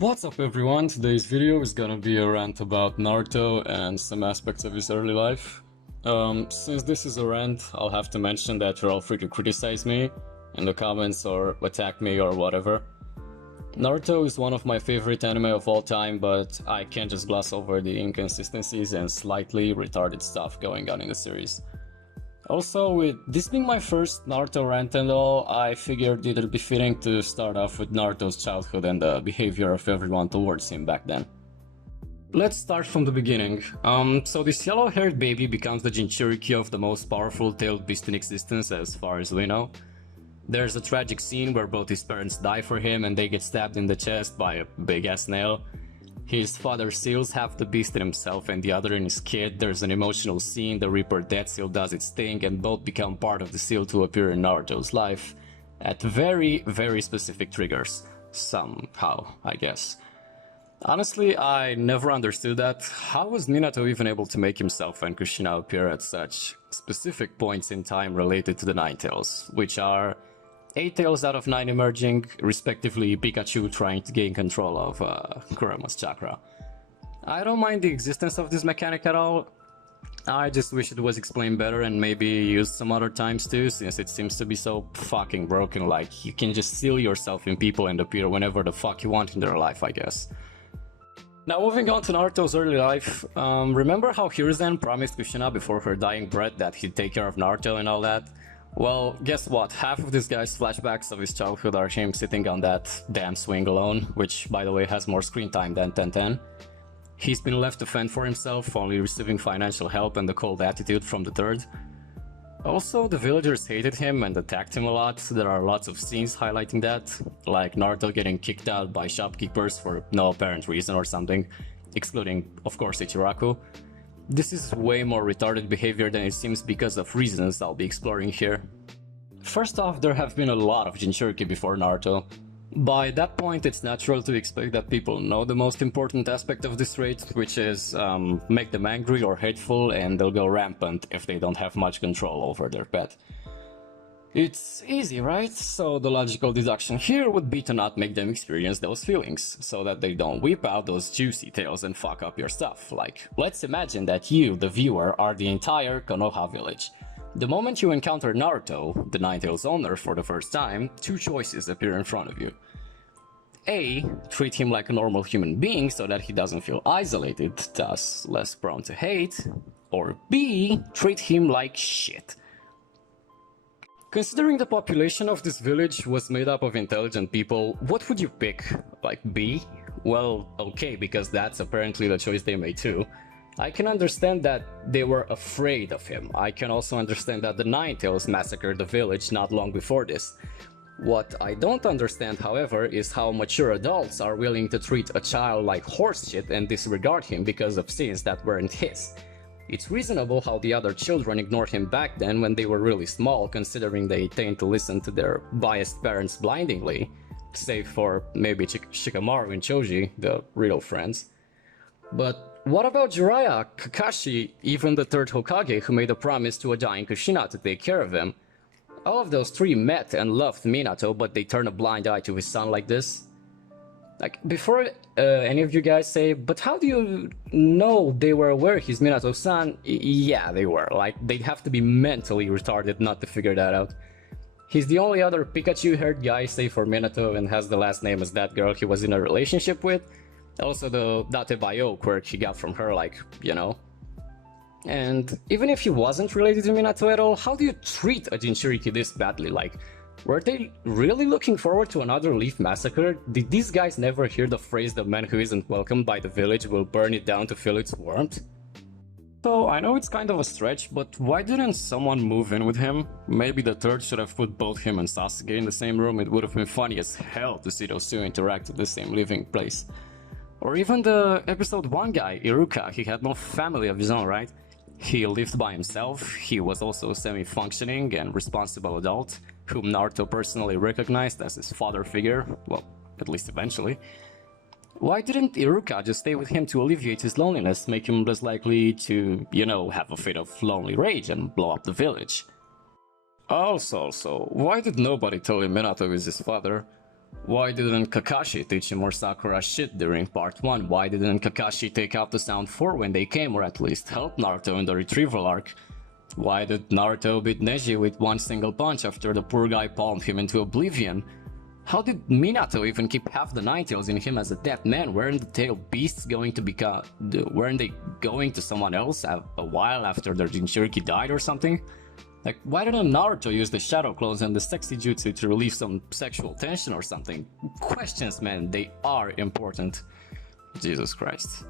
What's up everyone, today's video is gonna be a rant about Naruto and some aspects of his early life. Since this is a rant, I'll have to mention that you're all free to criticize me in the comments or attack me or whatever. Naruto is one of my favorite anime of all time, but I can't just gloss over the inconsistencies and slightly retarded stuff going on in the series. Also, with this being my first Naruto rant and all, I figured it'd be fitting to start off with Naruto's childhood and the behavior of everyone towards him back then. Let's start from the beginning. So this yellow-haired baby becomes the Jinchuriki of the most powerful tailed beast in existence as far as we know. There's a tragic scene where both his parents die for him and they get stabbed in the chest by a big-ass nail. His father seals half the beast in himself and the other in his kid. There's an emotional scene, the Reaper Death Seal does its thing and both become part of the seal to appear in Naruto's life at very, very specific triggers. Somehow, I guess. Honestly, I never understood that. How was Minato even able to make himself and Kushina appear at such specific points in time related to the Nine Tails, which are 8 tails out of 9 emerging, respectively Pikachu trying to gain control of Kurama's chakra. I don't mind the existence of this mechanic at all. I just wish it was explained better and maybe used some other times too, since it seems to be so fucking broken, like you can just seal yourself in people and appear whenever the fuck you want in their life, I guess. Now moving on to Naruto's early life, remember how Hiruzen promised Kushina before her dying breath that he'd take care of Naruto and all that? Well, guess what? Half of this guy's flashbacks of his childhood are him sitting on that damn swing alone, which, by the way, has more screen time than 1010. He's been left to fend for himself, only receiving financial help and the cold attitude from the third. Also, the villagers hated him and attacked him a lot. There are lots of scenes highlighting that, like Naruto getting kicked out by shopkeepers for no apparent reason or something, excluding, of course, Ichiraku. This is way more retarded behavior than it seems because of reasons I'll be exploring here. First off, there have been a lot of Jinchuriki before Naruto. By that point, it's natural to expect that people know the most important aspect of this trait, which is make them angry or hateful and they'll go rampant if they don't have much control over their pet. It's easy, right? So the logical deduction here would be to not make them experience those feelings, so that they don't whip out those juicy tales and fuck up your stuff. Like, let's imagine that you, the viewer, are the entire Konoha Village. The moment you encounter Naruto, the Nine Tails owner, for the first time, two choices appear in front of you. A. Treat him like a normal human being so that he doesn't feel isolated, thus less prone to hate. Or B. Treat him like shit. Considering the population of this village was made up of intelligent people, what would you pick? Like B? Well, okay, because that's apparently the choice they made too. I can understand that they were afraid of him. I can also understand that the Nine Tails massacred the village not long before this. What I don't understand, however, is how mature adults are willing to treat a child like horse shit and disregard him because of sins that weren't his. It's reasonable how the other children ignored him back then when they were really small, considering they tend to listen to their biased parents blindingly, save for maybe Shikamaru and Choji, the real friends. But what about Jiraiya, Kakashi, even the third Hokage who made a promise to a dying Kushina to take care of him? All of those three met and loved Minato, but they turn a blind eye to his son like this? Like, before any of you guys say, but how do you know they were aware he's Minato's son? Yeah, they were. Like, they'd have to be mentally retarded not to figure that out. He's the only other Pikachu-haired guy, save for Minato, and has the last name as that girl he was in a relationship with. Also the Datebayo quirk he got from her, like, you know. And even if he wasn't related to Minato at all, how do you treat a Jinchuriki this badly? Like, were they really looking forward to another Leaf Massacre? Did these guys never hear the phrase the man who isn't welcomed by the village will burn it down to feel its warmth? So I know it's kind of a stretch, but why didn't someone move in with him? Maybe the third should have put both him and Sasuke in the same room. It would have been funny as hell to see those two interact at the same living place. Or even the episode 1 guy, Iruka, he had no family of his own, right? He lived by himself, he was also a semi-functioning and responsible adult, whom Naruto personally recognized as his father figure, well, at least eventually. Why didn't Iruka just stay with him to alleviate his loneliness, make him less likely to, you know, have a fit of lonely rage and blow up the village? Also, why did nobody tell him Minato is his father? Why didn't Kakashi teach him or Sakura shit during part 1? Why didn't Kakashi take out the Sound 4 when they came, or at least help Naruto in the retrieval arc? Why did Naruto beat Neji with one single punch after the poor guy palmed him into oblivion? How did Minato even keep half the Nine Tails in him as a dead man? Weren't the Tail Beasts going to become... weren't they going to someone else a while after their Jinchuriki died or something? Like, why didn't Naruto use the shadow clones and the sexy jutsu to relieve some sexual tension or something? Questions, man, they are important. Jesus Christ.